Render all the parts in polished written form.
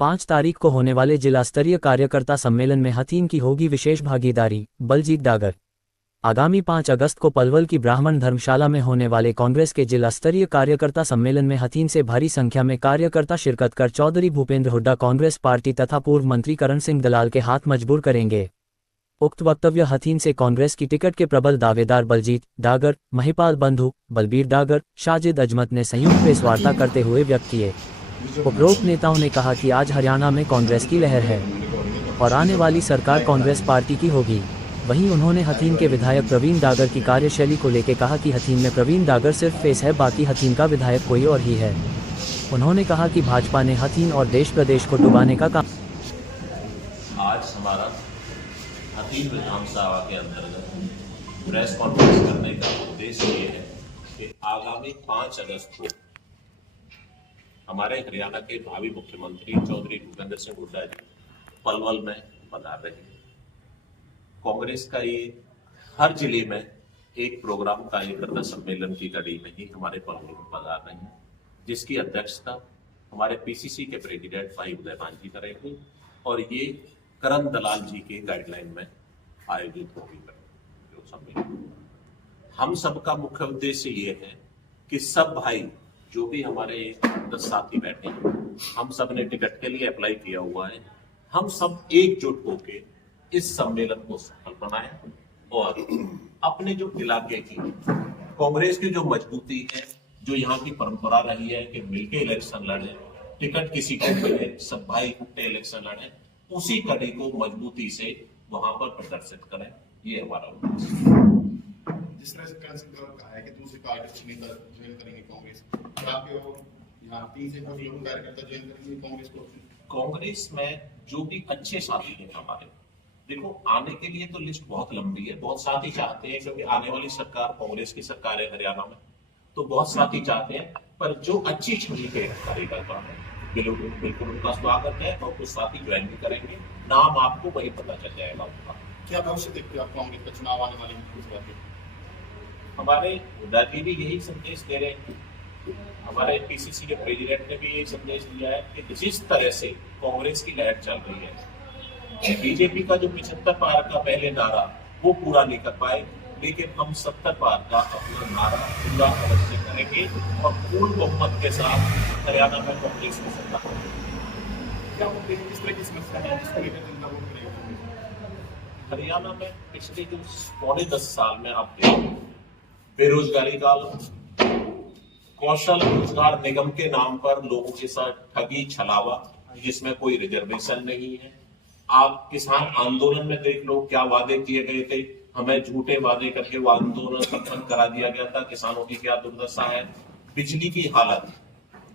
5 तारीख को होने वाले जिला स्तरीय कार्यकर्ता सम्मेलन में हथीन की होगी विशेष भागीदारी, बलजीत डागर। आगामी 5 अगस्त को पलवल की ब्राह्मण धर्मशाला में होने वाले कांग्रेस के जिला स्तरीय कार्यकर्ता सम्मेलन में हथीन से भारी संख्या में कार्यकर्ता शिरकत कर चौधरी भूपेंद्र हुड्डा कांग्रेस पार्टी तथा पूर्व मंत्री करण सिंह दलाल के हाथ मजबूर करेंगे। उक्त वक्तव्य हथीन से कांग्रेस की टिकट के प्रबल दावेदार बलजीत डागर, महिपाल बंधु, बलबीर डागर, शाजिद अजमत ने संयुक्त प्रेस वार्ता करते हुए व्यक्त किए। उपरोक्त नेताओं ने कहा कि आज हरियाणा में कांग्रेस की लहर है और आने वाली सरकार कांग्रेस पार्टी की होगी। वहीं उन्होंने हथीन के विधायक प्रवीण डागर की कार्यशैली को लेकर कहा कि हथीन में प्रवीण डागर सिर्फ फेस है, बाकी हथीन का विधायक कोई और ही है। उन्होंने कहा कि भाजपा ने हथीन और देश प्रदेश को डुबाने का काम। आज हमारा हथीन विधानसभा के अंतर्गत प्रेस कॉन्फ्रेंस करने का उद्देश्य ये है कि आगामी 5 अगस्त को हमारे हरियाणा के भावी मुख्यमंत्री चौधरी भूपेंद्र सिंह हुड्डा जी पलवल में पधार रहे हैं। कांग्रेस का ये हर जिले में एक प्रोग्राम कार्यकर्ता सम्मेलन की कड़ी में ही हमारे पलवल में पधार रहे हैं, जिसकी अध्यक्षता हमारे पीसीसी के प्रेसिडेंट भाई उदयमान जी करेंगे और ये करण दलाल जी के गाइडलाइन में आयोजित होगी जो सम्मेलन। हम सबका मुख्य उद्देश्य ये है कि सब भाई जो भी हमारे 10 साथी बैठे हैं, हम सब ने टिकट के लिए अप्लाई किया हुआ है। हम सब एकजुट होकर इस सम्मेलन को सफल बनाएं और अपने जो इलाके की कांग्रेस की जो मजबूती है, जो यहाँ की परंपरा रही है कि मिलके इलेक्शन लड़े, टिकट किसी को मिले, सब भाई इकट्ठे इलेक्शन लड़े, उसी कड़ी को मजबूती से वहां पर प्रदर्शित करें। ये हमारा उद्देश्य। जिस तरह से करण सिंह दलाल कहा है कि दूसरी पार्टी नेता ज्वाइन करेंगे कांग्रेस, आपके यहाँ 3 से 5 लोग कार्यकर्ता ज्वाइन करेंगे कांग्रेस को। कांग्रेस में जो भी अच्छे साथी हैं हमारे, देखो आने के लिए तो लिस्ट बहुत लंबी है, बहुत साथी चाहते हैं क्योंकि आने वाली सरकार कांग्रेस की सरकार है हरियाणा में, तो बहुत साथी चाहते हैं। पर जो अच्छी छवि के कार्यकर्ता है बिल्कुल उनका स्वागत है और कुछ साथी ज्वाइन भी करेंगे। नाम आपको वही पता चल जाएगा उनका। क्या भविष्य देखते हो आप कांग्रेस का चुनाव आने वाले में? हमारे हुड्डा जी भी यही संदेश दे रहे हैं, हमारे पीसीसी के प्रेसिडेंट ने भी यही संदेश दिया है कि जिस तरह से कांग्रेस की लहर चल रही है, बीजेपी का जो 75 पार का पहले नारा वो पूरा नहीं कर पाए, लेकिन हम 70 पार का अपना नारा पूरा अवश्य करेंगे और पूर्ण बहुमत के साथ हरियाणा में कांग्रेस की सरकार होगी। किस तरह की समस्या है जिसको लेकर जनता वोट करेगी? हरियाणा में पिछले जो 10 साल में आप देखो, बेरोजगारी का कौशल रोजगार निगम के नाम पर लोगों के साथ ठगी छलावा, जिसमें कोई रिजर्वेशन नहीं है। आप किसान आंदोलन में देख लो, क्या वादे किए गए थे, हमें झूठे वादे करके वो आंदोलन संपन्न करा दिया गया था। किसानों की क्या दुर्दशा है। बिजली की हालत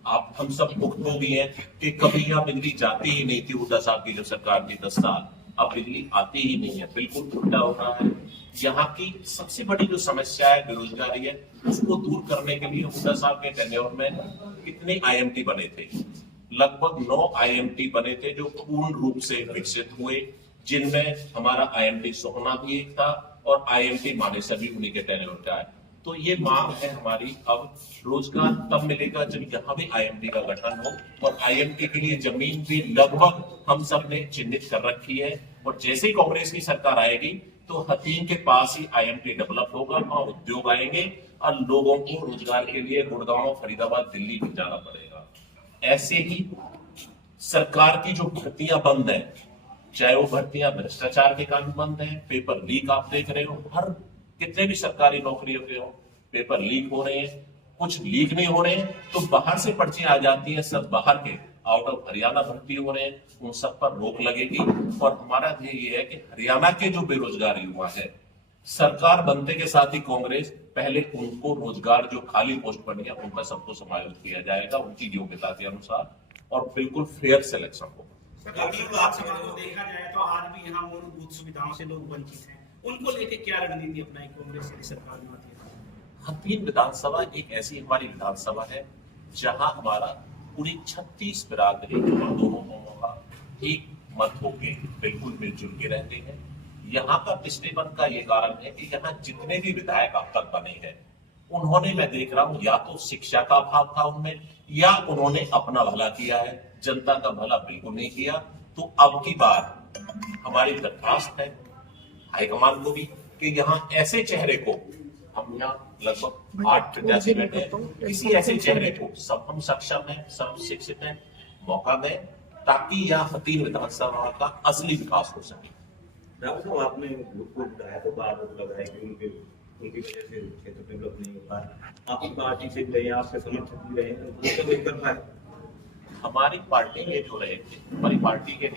आप हम सब भुगतोगी हैं कि कभी यहाँ बिजली जाती ही नहीं थी। हुड्डा साहब की जो सरकार थी 10 साल, अब बिजली आती ही नहीं है, बिल्कुल उल्टा हो रहा है। यहाँ की सबसे बड़ी जो समस्या है बेरोजगारी है, उसको दूर करने के लिए हुड्डा साहब के टेन्योर में कितने आईएमटी बने थे? लगभग 9 आईएमटी बने थे जो पूर्ण रूप से विकसित हुए, जिनमें हमारा आईएमटी सोहना भी एक था और आईएमटी मानेसर भी उन्हीं के टेन्योर का है। तो ये मांग है हमारी, अब रोजगार तब मिलेगा जब यहाँ भी आईएमटी का गठन हो और आईएमटी के लिए जमीन भी लगभग हम सब ने चिन्हित कर रखी है। और जैसे ही कांग्रेस की सरकार आएगी तो हथीन के पास ही आईएमटी डेवलप होगा और उद्योग आएंगे और लोगों को रोजगार के लिए गुड़गांव, फरीदाबाद, दिल्ली भी जाना पड़ेगा। ऐसे ही सरकार की जो भर्तियां बंद है, चाहे वो भर्तियां भ्रष्टाचार के कारण बंद है, पेपर लीक आप देख रहे हो, हर कितने भी सरकारी नौकरियों के हो पेपर लीक हो रहे हैं। कुछ लीक नहीं हो रहे हैं तो बाहर से पर्चियां आ जाती है, सब बाहर के आउट ऑफ हरियाणा भर्ती हो रहे हैं, उन सब पर रोक लगेगी। और हमारा ध्येय ये है कि हरियाणा के जो बेरोजगार युवा है, सरकार बनते के साथ ही कांग्रेस पहले उनको रोजगार जो खाली पोस्ट बनी है उनका सबको समायोजित किया जाएगा उनकी योग्यता के अनुसार और बिल्कुल फेयर सिलेक्शन होगा। देखा जाए तो आज भी यहाँ मूलभूत सुविधाओं से लोग वंचित हैं, उनको लेके क्या रणनीति अपनाई कांग्रेस की सरकार ने? हथीन विधानसभा एक ऐसी हमारी विधानसभा है जहां हमारा पूरी 36 बिरादरी दोनों कौमों का एक मत होके बिल्कुल मिलजुल के रहते हैं। यहाँ का पिछड़ेपन का ये कारण है कि यहाँ जितने भी विधायक अब तक बने हैं उन्होंने, मैं देख रहा हूँ, या तो शिक्षा का अभाव था उनमें या उन्होंने अपना भला किया है। जनता का भला बिल्कुल नहीं किया। तो अब की बार हमारी दरखास्त है हाईकमान को भी कि यहाँ ऐसे चेहरे को, हम यहाँ लगभग 8 प्रत्याशी बैठे हैं, किसी ऐसे चेहरे को सब हम सक्षम है, सब शिक्षित है, मौका दें ताकि यहाँ हतीन विधानसभा का असली विकास हो सके। राहुल साहब, आपने को बताया तो बात लग रहा है कि उनकी वजह से क्षेत्र डेवलप नहीं हो पा, आपकी पार्टी से भी रहे, आपके समर्थक भी रहे, तो वही कर पाए। हमारी पार्टी के जो रहे थे, हमारी पार्टी के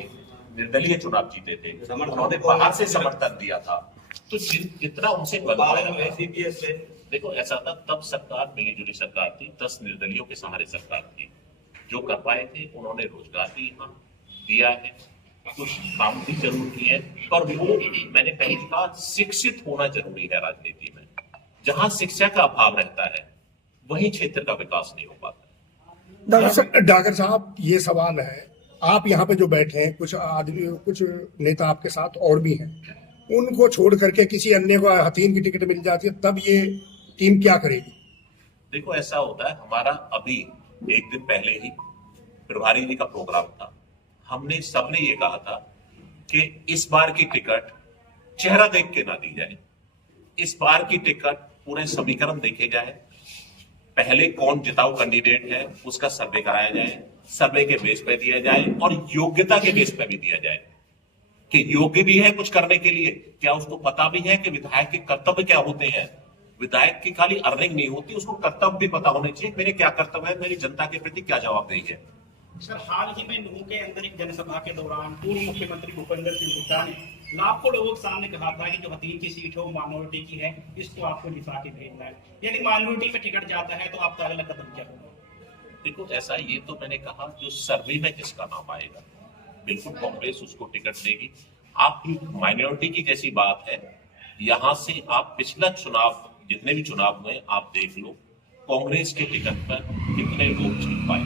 निर्दलीय चुनाव जीते थे, उन्होंने बाहर से समर्थन दिया था, तो जितना उनसे देखो ऐसा था, तब सरकार मिलीजुली सरकार थी, 10 निर्दलियों के सहारे सरकार थी। जो कर पाए थे उन्होंने रोजगार भी यहाँ दिया है, कुछ काम भी जरूर किए, पर वो मैंने पहले कहा शिक्षित होना जरूरी है राजनीति में। जहां शिक्षा का अभाव रहता है वही क्षेत्र का विकास नहीं हो पाता। डागर साहब, ये सवाल है, आप यहाँ पे जो बैठे हैं, कुछ आदमी, कुछ नेता आपके साथ और भी हैं, उनको छोड़ करके किसी अन्य को हथीन की टिकट मिल जाती है, तब ये टीम क्या करेगी? देखो ऐसा होता है, हमारा अभी एक दिन पहले ही प्रभारी जी का प्रोग्राम था, हमने सबने ये कहा था कि इस बार की टिकट चेहरा देख के ना दी जाए, इस बार की टिकट पूरे समीकरण देखे जाए, पहले कौन जिताऊ कैंडिडेट है उसका सर्वे कराया जाए, सर्वे के बेस पे दिया जाए और योग्यता के बेस पे भी दिया जाए कि योग्य भी है कुछ करने के लिए, क्या उसको पता भी है कि विधायक के कर्तव्य क्या होते हैं। विधायक की खाली अर्निंग नहीं होती, उसको कर्तव्य भी पता होने चाहिए, मेरे क्या कर्तव्य है, मेरी जनता के प्रति क्या जवाबदेही है। सर, हाल ही में नूह के अंदर एक जनसभा के दौरान पूर्व मुख्यमंत्री भूपेंद्र सिंह हुड्डा ने लाखों लोगों के सामने कहा था कि जो हथीन की सीट है वो माइनॉरिटी की है, इसको आपको जिता के भेजना है। यदि माइनॉरिटी पे टिकट जाता है तो आपका अगला कदम क्या होगा? देखो ऐसा, ये तो मैंने कहा जो सर्वे में जिसका नाम आएगा बिल्कुल कांग्रेस उसको टिकट देगी। आप माइनॉरिटी की जैसी बात है, यहां से आप पिछला चुनाव, जितने भी चुनाव हुए आप देख लो, कांग्रेस के टिकट पर कितने लोग जीत पाए,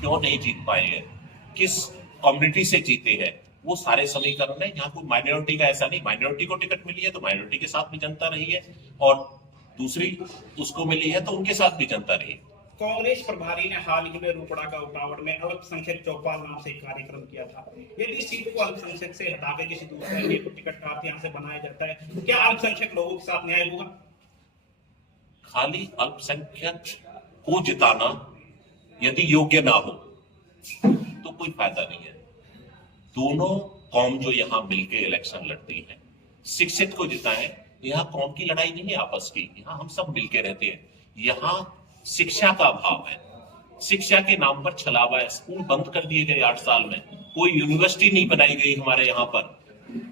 क्यों नहीं जीत पाए हैं, किस कम्युनिटी से जीते हैं, वो सारे समीकरण है। यहाँ कोई माइनॉरिटी का ऐसा नहीं, माइनॉरिटी को टिकट मिली है तो माइनॉरिटी के साथ भी जनता रही है और दूसरी उसको मिली है तो उनके साथ भी जनता रही है। कांग्रेस प्रभारी ने हाल ही में रोपड़ा का उटावड़ में अल्पसंख्यक चौपाल नाम से एक कार्यक्रम किया था। यदि सीट को अल्पसंख्यक से हटाकर किसी दूसरे एमएलए को टिकट प्राप्त यहाँ से बनाया जाता है, क्या अल्पसंख्यक लोगों के साथ न्याय होगा? खाली अल्पसंख्यक को जिताना यदि योग्य ना हो तो कोई फायदा नहीं है। दोनों कौम जो यहाँ मिलके इलेक्शन लड़ती है, शिक्षित को जिताएं, यहाँ कौम की लड़ाई नहीं है आपस की, यहाँ हम सब मिलके रहते हैं। यहाँ शिक्षा का अभाव है, शिक्षा के नाम पर छलावा है, स्कूल बंद कर दिए गए 8 साल में, कोई यूनिवर्सिटी नहीं बनाई गई हमारे यहाँ पर।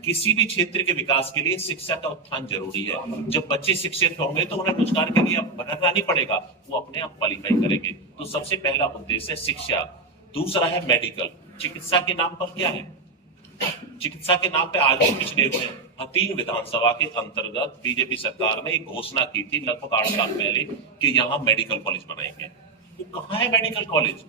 किसी भी क्षेत्र के विकास के लिए शिक्षा का उत्थान जरूरी है। जब बच्चे शिक्षित होंगे तो उन्हें रोजगार के लिए भटकना नहीं पड़ेगा, वो अपने आप क्वालिफाई करेंगे। तो सबसे पहला उद्देश्य है शिक्षा। दूसरा है मेडिकल। चिकित्सा के नाम पर क्या है, चिकित्सा के नाम पे आज भी पिछड़े हुए हैं। हतीन विधानसभा के अंतर्गत बीजेपी सरकार ने एक घोषणा की थी लगभग 8 साल पहले कि यहाँ मेडिकल कॉलेज बनाएंगे। वो कहाँ है मेडिकल कॉलेज?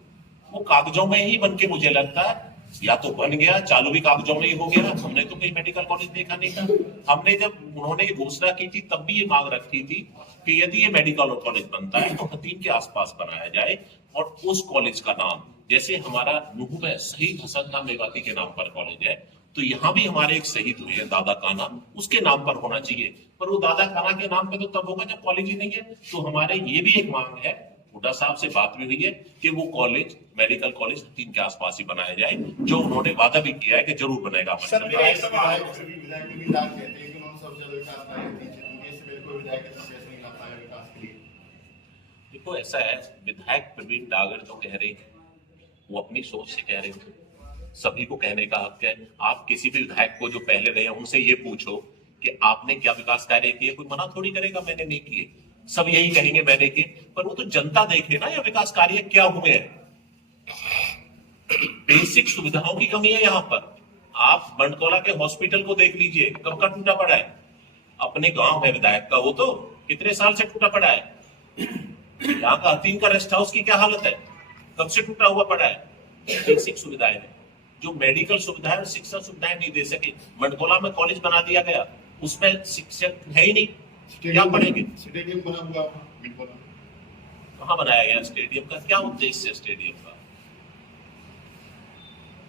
वो कागजों में ही बन के मुझे लगता है, या तो बन गया, चालू भी कागजों में ही हो गया। हमने तो कहीं मेडिकल कॉलेज देखा नहीं था। हमने जब उन्होंने घोषणा की थी तब भी ये मांग रखी थी कि यदि ये मेडिकल कॉलेज बनता है तो हतीन के आसपास बनाया जाए और उस कॉलेज का नाम, जैसे हमारा नूह में शहीद हसन खां मेवाती के नाम पर कॉलेज है, तो यहाँ भी हमारे एक शहीद हुए हैं दादा काना, उसके नाम पर होना चाहिए। पर वो दादा काना के नाम पे तो तब होगा जब कॉलेज ही नहीं है। तो हमारे ये भी एक मांग है, हुड्डा साहब से बात भी हुई है कि वो कॉलेज, मेडिकल कॉलेज हतीन के आसपास ही बनाया जाए, जो उन्होंने वादा भी किया है कि जरूर बनेगा। सर, मेरा एक सवाल है। देखो ऐसा है, विधायक प्रवीण डागर जो कह रहे हैं वो अपनी सोच से कह रहे हैं, सभी को कहने का हक है। आप किसी भी विधायक को जो पहले रहे उनसे ये पूछो कि आपने क्या विकास कार्य किए, कोई मना थोड़ी करेगा मैंने नहीं किए, सब यही कहेंगे मैंने किए। पर वो तो जनता देखे ना ये विकास कार्य क्या हुए हैं। बेसिक सुविधाओं की कमी है यहाँ पर। आप बंटकोला के हॉस्पिटल को देख लीजिए, कब का टूटा पड़ा है। अपने गांव है विधायक का, वो तो कितने साल से टूटा पड़ा है। यहाँ का हतीन का रेस्ट हाउस की क्या हालत है, कब से टूटा हुआ पड़ा है। बेसिक सुविधाएं हैं, जो मेडिकल सुविधाएं और शिक्षा सुविधाएं नहीं दे सके। बंटकोला में कॉलेज बना दिया गया, उसमें शिक्षक है ही नहीं, क्या पढ़ेंगे। स्टेडियम बना हुआ कहाँ बनाया गया स्टेडियम का, क्या उद्देश्य है स्टेडियम का?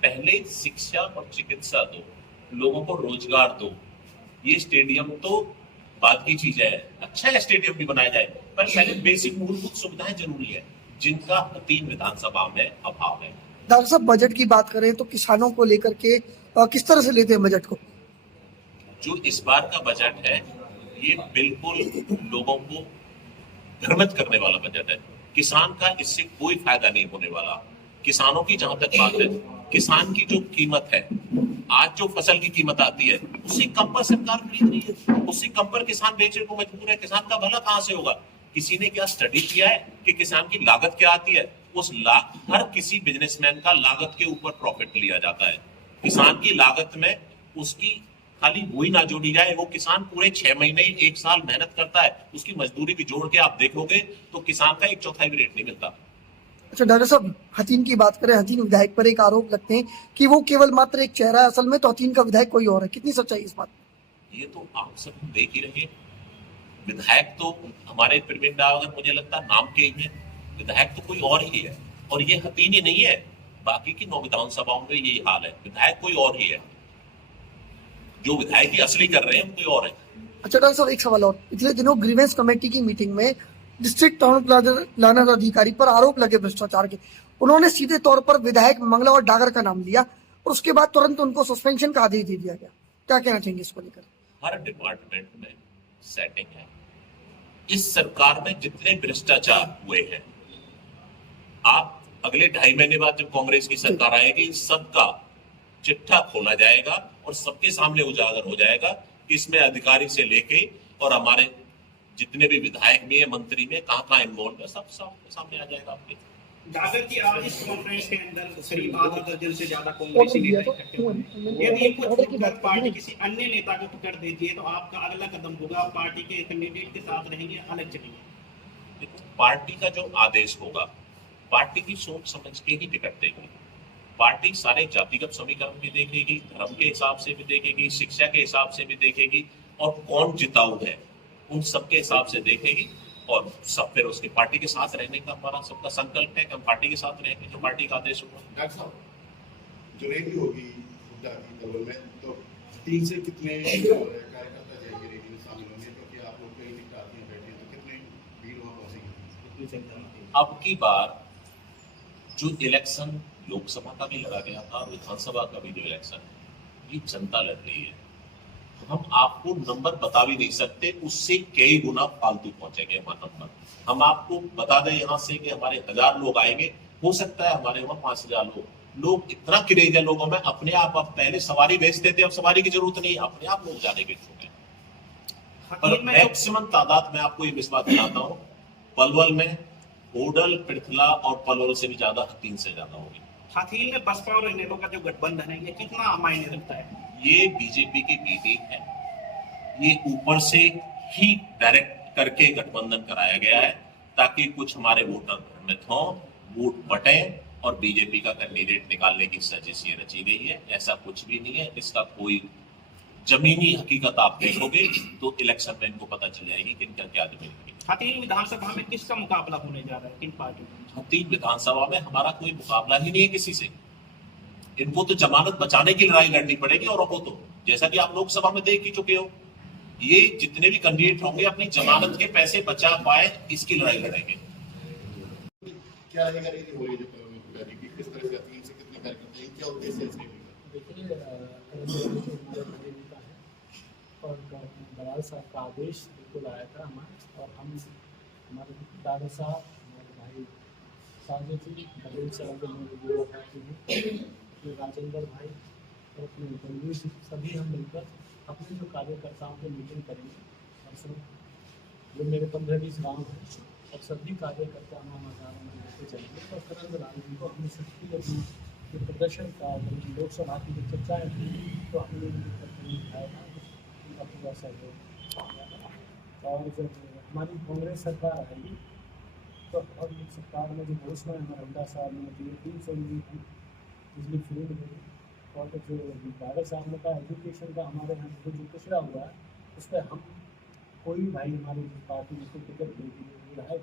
पहले शिक्षा और चिकित्सा दो, लोगों को रोजगार दो। ये स्टेडियम तो बात की चीज है, अच्छा है स्टेडियम भी बनाया जाए, पर पहले बेसिक मूलभूत सुविधाएं जरूरी है, जिनका तीन विधानसभा में अभाव है। डॉक्टर साहब, बजट की बात करें तो किसानों को लेकर के किस तरह से लेते हैं बजट को? जो इस बार का बजट है ये बिल्कुल लोगों को भ्रमित करने वाला बजट है। किसान का इससे कोई फायदा नहीं होने वाला। किसानों की जहां तक बात है, किसान की जो कीमत है, आज जो फसल की कीमत आती है उससे कम पर सरकार खरीद रही है, उससे कम पर किसान बेचने को मजबूर है। किसान का भला कहां से होगा? किसी ने क्या स्टडी किया है कि किसान की लागत क्या आती है? हर किसी बिजनेसमैन का लागत के ऊपर प्रॉफिट लिया जाता है। किसान की लागत में उसकी खाली वही ना जोड़ी जाए, वो किसान पूरे 6 महीने 1 साल मेहनत करता है, उसकी मजदूरी भी जोड़ के आप देखोगे तो किसान का 1/4 भी रेट नहीं मिलता। अच्छा डॉक्टर साहब, हथीन की बात करें, हथीन विधायक पर एक आरोप लगते हैं कि वो केवल मात्र एक चेहरा है, असल में तो हथीन का विधायक कोई और है। कितनी सच्चाई इस बात? ये तो आप सब देख ही रहे, विधायक तो हमारे प्रवीण डागर मुझे लगता नाम के ही है, विधायक तो कोई और ही है। और ये हथीन ही नहीं है, बाकी की 9 विधानसभाओं में यही हाल है, विधायक कोई और ही है। जो विधायक ही असली कर रहे हैं कोई और है। अच्छा डॉक्टर साहब, एक सवाल और। पिछले दिनों ग्रीवेंस कमेटी की मीटिंग में डिस्ट्रिक्ट टाउन प्लानर अधिकारी पर आरोप लगे भ्रष्टाचार के। उन्होंने सीधे तौर पर विधायक मंगला और डागर का नाम लिया और उसके बाद तुरंत उनको सस्पेंशन का आदेश दे दिया गया। क्या कहना चाहेंगे इसको लेकर? हर डिपार्टमेंट में सेटिंग है। इस सरकार में जितने भ्रष्टाचार हुए हैं, आप अगले 2.5 महीने बाद जब कांग्रेस की सरकार आएगी, सबका चिट्ठा खोला जाएगा और सबके सामने उजागर हो जाएगा कि इसमें अधिकारी से लेके और हमारे जितने भी विधायक में मंत्री में कहां इन्वॉल्व है, सब सामने आ जाएगा आपके। डागर जी, आज इस कॉन्फ्रेंस के अंदर करीब आधा दर्जन से ज्यादा कांग्रेसी नेता इकट्ठे हुए। यदि इनको छोड़कर पार्टी किसी अन्य नेता को टिकट देती है तो आपका अगला कदम होगा, पार्टी के कैंडिडेट के साथ रहेंगे, अलग चलेंगे? देखो, पार्टी का जो आदेश होगा, पार्टी की सोच समझ के ही टिकट देगी। पार्टी सारे जातिगत समीकरण भी देखेगी, धर्म के हिसाब से भी देखेगी, शिक्षा के हिसाब से भी देखेगी और कौन जिताऊ है उन सबके हिसाब से देखेगी। और सब फिर उसकी पार्टी के साथ रहने का हमारा सबका संकल्प है कि हम पार्टी के साथ रहेंगे जो पार्टी का आदेश होगा। डॉक्टर साहब, जो रैली होगी कलवर में, तो 3 से कितने कार्यकर्ता जाएंगे रैली में शामिल होंगे? क्योंकि आप लोग कई निकालते हैं बैठे, तो कितने भीड़ वहाँ पहुँचेगी? अब की बार जो इलेक्शन लोकसभा का भी लड़ा गया था, विधानसभा का भी जो इलेक्शन है, ये जनता लड़ रही है। हम आपको नंबर बता भी नहीं सकते, उससे कई गुना फालतू पहुंचेंगे हमारा नंबर। हम आपको बता दें यहाँ से कि हमारे 1000 लोग आएंगे, हो सकता है हमारे वहां 5000 लोग इतना क्रेज है लोगों में, अपने आप अब पहले सवारी भेजते थे, अब सवारी की जरूरत नहीं, अपने आप लोग जाने के चुके। पर मैक्सिमम तादाद में आपको ये बात दिलाता हूँ, पलवल में होडल, पृथला और पलवल से भी ज्यादा, 3 से ज्यादा होगी। हथीन में बसपा और इनेलो का जो गठबंधन है, ये कितना मायने रखता है? ये बीजेपी की बीटी है, ये ऊपर से ही डायरेक्ट करके गठबंधन कराया गया है ताकि कुछ हमारे वोटर भ्रमित हों, वोट बटे और बीजेपी का कैंडिडेट निकालने की साजिश ये रची गई है। ऐसा कुछ भी नहीं है, इसका कोई जमीनी हकीकत आप देखोगे तो इलेक्शन में इनको पता चल जाएगी कि इनका क्या जमीनी। हथीन विधानसभा में किसका मुकाबला होने जा रहा है, किन पार्टियों का? हथीन विधानसभा में हमारा कोई मुकाबला ही नहीं है किसी से। इनको तो जमानत बचाने की लड़ाई लड़नी पड़ेगी और को तो जैसा कि आप लोकसभा में देख ही चुके हो, ये जितने भी कैंडिडेट होंगे अपनी जमानत के पैसे बचा पाए, इसकी लड़ाई लड़ेंगे। क्या रहेगा रैली हो रही है जो कलवर में रैली की, किस तरह से 3 से कितने कार्यकर्ता हैं, क्या उद्देश्य है इस रैली का? देखिए और दलाल साहब का आदेश बिल्कुल आया था हमारे, और हम हमारे दादा साहब, हमारे भाई साजिद जी, बघेल साहब के राजेंद्र भाई और अपने बलवीर जी, सभी हम मिलकर अपने जो कार्यकर्ताओं की मीटिंग करेंगे। और सब जो मेरे 15-20 गाँव हैं और सभी कार्यकर्ता हम लेके चलेंगे और तुरंत राजनीति को अपनी शक्ति अपनी जो प्रदर्शन का लोकसभा की जो चर्चाएँ थी तो हमने दिखाया था पूरा सहयोग। और जब हमारी कांग्रेस सरकार आएगी तो और सरकार में जो घोषणा है नड्डा साहब ने दी, 300 यूनिट बिजली फ्री मिलेगी। और जो डागर साहब ने कहा एजुकेशन का हमारे यहाँ जो पिछड़ा हुआ है उस पर हम कोई भाई हमारी पार्टी जिसको टिकट देगी विधायक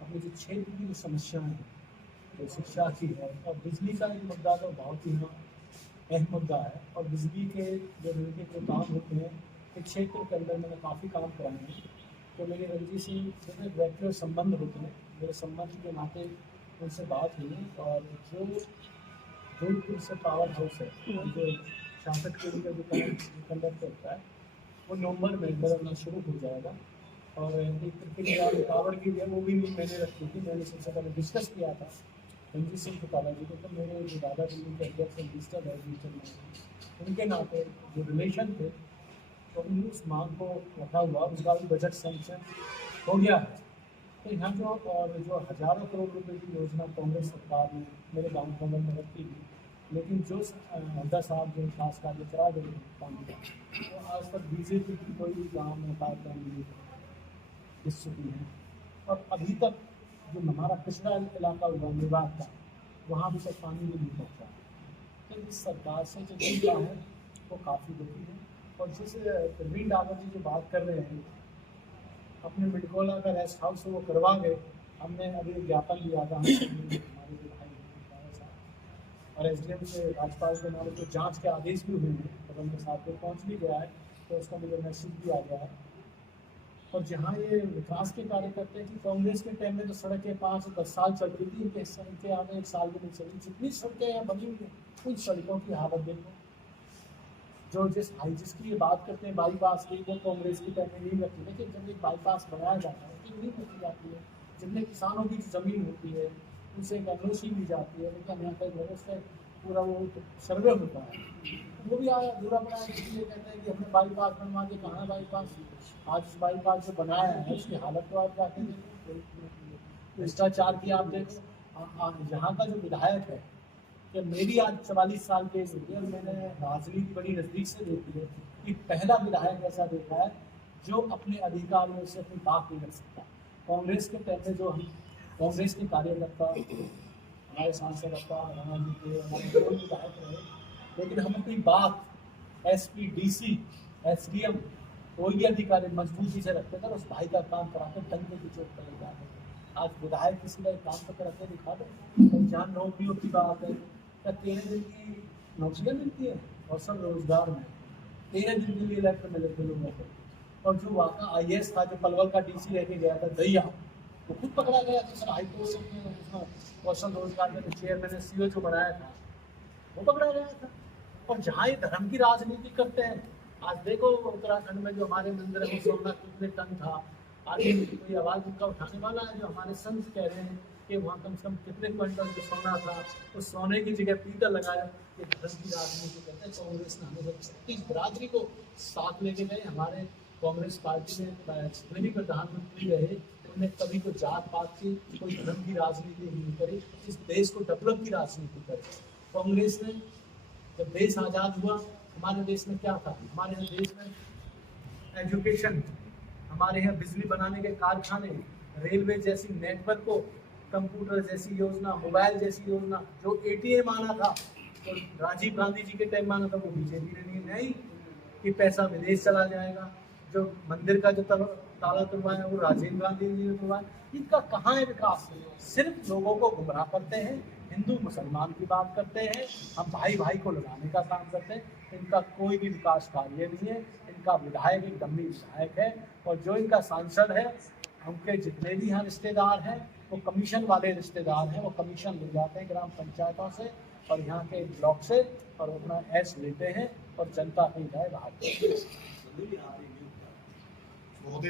अपनी जो क्षेत्र की जो समस्याएँ हैं जो शिक्षा की है, और बिजली का एक मुद्दा तो बहुत ही अहम मुद्दा है। और बिजली के जो रिलेटेड जो काम होते हैं इस क्षेत्र के अंदर मैंने काफ़ी काम कराए हैं। तो मेरे रणजीत सिंह जितने व्यक्तिगत संबंध होते हैं, मेरे संबंध के नाते उनसे बात हुई, और जो जोधपुर से पावर हाउस है, जो 66 kV का जो कंडक्टर होता है, वो नवंबर में बदलना शुरू हो जाएगा। और एक क्रिकेट पावर की है, वो भी मैंने रखी थी। मैंने सबसे पहले डिस्कस किया था रणजीत सिंह कुटाला जी को, तो मेरे जो दादाजी के अध्यक्ष रजिस्टर है उनके नाते जो रिलेशन थे, तो उन्होंने उस मांग को रखा हुआ। उसका भी बजट सैंक्शन हो गया है। तो यहाँ जो हज़ारों करोड़ रुपए की योजना कांग्रेस सरकार ने मेरे गाँव कमल में रखी थी, लेकिन जो हड्डा साहब जो विकास कार्य करा गए काम का, तो आज तक बीजेपी की कोई भी गाँव में पाइपलाइन नहीं दिस चुकी है। और अभी तक जो हमारा पिछड़ा इलाका हुआ मेवात का, वहाँ भी तक पानी भी नहीं पहुँचा। तो इस सरकार से जो चिंता है वो काफ़ी दुखी है। और जिस प्रवीण डागर जी जो बात कर रहे हैं, अपने मिडकोला का रेस्ट हाउस वो करवा गए। हमने अभी एक ज्ञापन दिया था हमारे जो भाई और एसडीएम से राज्यपाल के नाम पे जांच के आदेश भी हुए हैं, तो उनके साथ में पहुँच भी गया है, तो उसका मुझे मैसेज भी आ गया है। और जहाँ ये विकास के कार्य करते हैं कि कांग्रेस के टाइम में तो सड़कें 5-10 साल चल रही थी, इनके सड़कें आगे 1 साल भी नहीं चली। जितनी सड़कें यहाँ बनी हुई हैं, उन सड़कों की हालत देखो। जो जिसकी ये बात करते हैं बाईपास की, वो कांग्रेस की टाइम में नहीं रखी। लेकिन जब एक बाईपास बनाया जाता है तो नहीं रखी जाती है। जितने किसानों की ज़मीन होती है उनसे एक एनओसी ली जाती है, लेकिन यहाँ पर व्यवस्था पूरा वो सर्वे होता है, वो भी अधूरा बनाया। इसलिए कहते हैं कि हमने बाईपास बनवा के, कहाँ बाईपास। आज इस बाईपास जो बनाया है उसकी हालत तो आप जाके देखो, भ्रष्टाचार की आप देखो। यहाँ का जो विधायक है, कि मेरी आज 44 साल की एज हुई है और मैंने राजनीति बड़ी नज़दीक से देखी है कि पहला विधायक ऐसा देखा है जो अपने अधिकारियों से अपनी बात नहीं रख सकता। कांग्रेस के टाइम में जो हम कांग्रेस के कार्यकर्ता, हमारे सांसद राणा जी के, हमारे जो विधायक रहे, लेकिन हम अपनी बात एसपी, डीसी, एसडीएम, कोई भी अधिकारी मजबूती से रखते थे, उस भाई का काम कराकर टंगे की चोट पर ले जाते थे। आज विधायक किसी का एक काम तो करके दिखा दो। तो जहाँ नौकरियों की बात है, क्या 13 दिन की नौकरियाँ मिलती है? और सब रोजगार में 13 दिन के लिए इलेक्ट मिले थे लोगों को। और जो वाका IAS था, जो पलवल का DC रह के गया था, दैया, वो खुद पकड़ा गया था। सर हाईकोर्ट में उसमें कौशल रोजगार के चेयरमैन CEO जो बनाया था, वो पकड़ा गया था। और जहाँ ये धर्म की राजनीति करते हैं, आज देखो उत्तराखंड में जो हमारे मंदिर है, सोना कितने टन था। आगे कोई आवाज़ उनका उठाने वाला है? जो हमारे संत कह रहे हैं कि वहाँ कम से कम कितने क्विंटल जो सोना था, उस सोने की जगह पीतल लगाया। ये धर्म की राजनीति करते हैं। कांग्रेस ने हमेशा इस बरादरी को साथ लेके गए। हमारे कांग्रेस पार्टी में जितने भी प्रधानमंत्री रहे, उन्होंने कभी कोई जात पात की, कोई धर्म की राजनीति नहीं करी। इस देश को डेवलप की राजनीति करी। कांग्रेस ने जब देश आज़ाद हुआ, हमारे देश में क्या था? हमारे यहाँ देश में एजुकेशन, हमारे यहाँ बिजली बनाने के कारखाने, रेलवे जैसी नेटवर्क को, कंप्यूटर जैसी योजना, मोबाइल जैसी योजना, जो ATM आना था तो राजीव गांधी जी के टाइम आना था, वो बीजेपी ने नहीं कि पैसा विदेश चला जाएगा। जो मंदिर का जो ताला तुड़वाया वो राजीव गांधी जी ने तुड़वाया। इनका कहाँ है विकास? सिर्फ लोगों को गुमराह करते हैं, हिंदू मुसलमान की बात करते हैं, हम भाई भाई को लड़ाने का काम करते हैं। इनका कोई भी विकास कार्य नहीं है। इनका विधायक एक डम्मी विधायक है। और जो इनका सांसद है, उनके जितने भी यहाँ रिश्तेदार हैं, वो कमीशन वाले रिश्तेदार हैं। वो कमीशन ले जाते हैं ग्राम पंचायतों से और यहाँ के ब्लॉक से, और अपना ऐश लेते हैं और जनता अपनी जाए बाहर। बहुत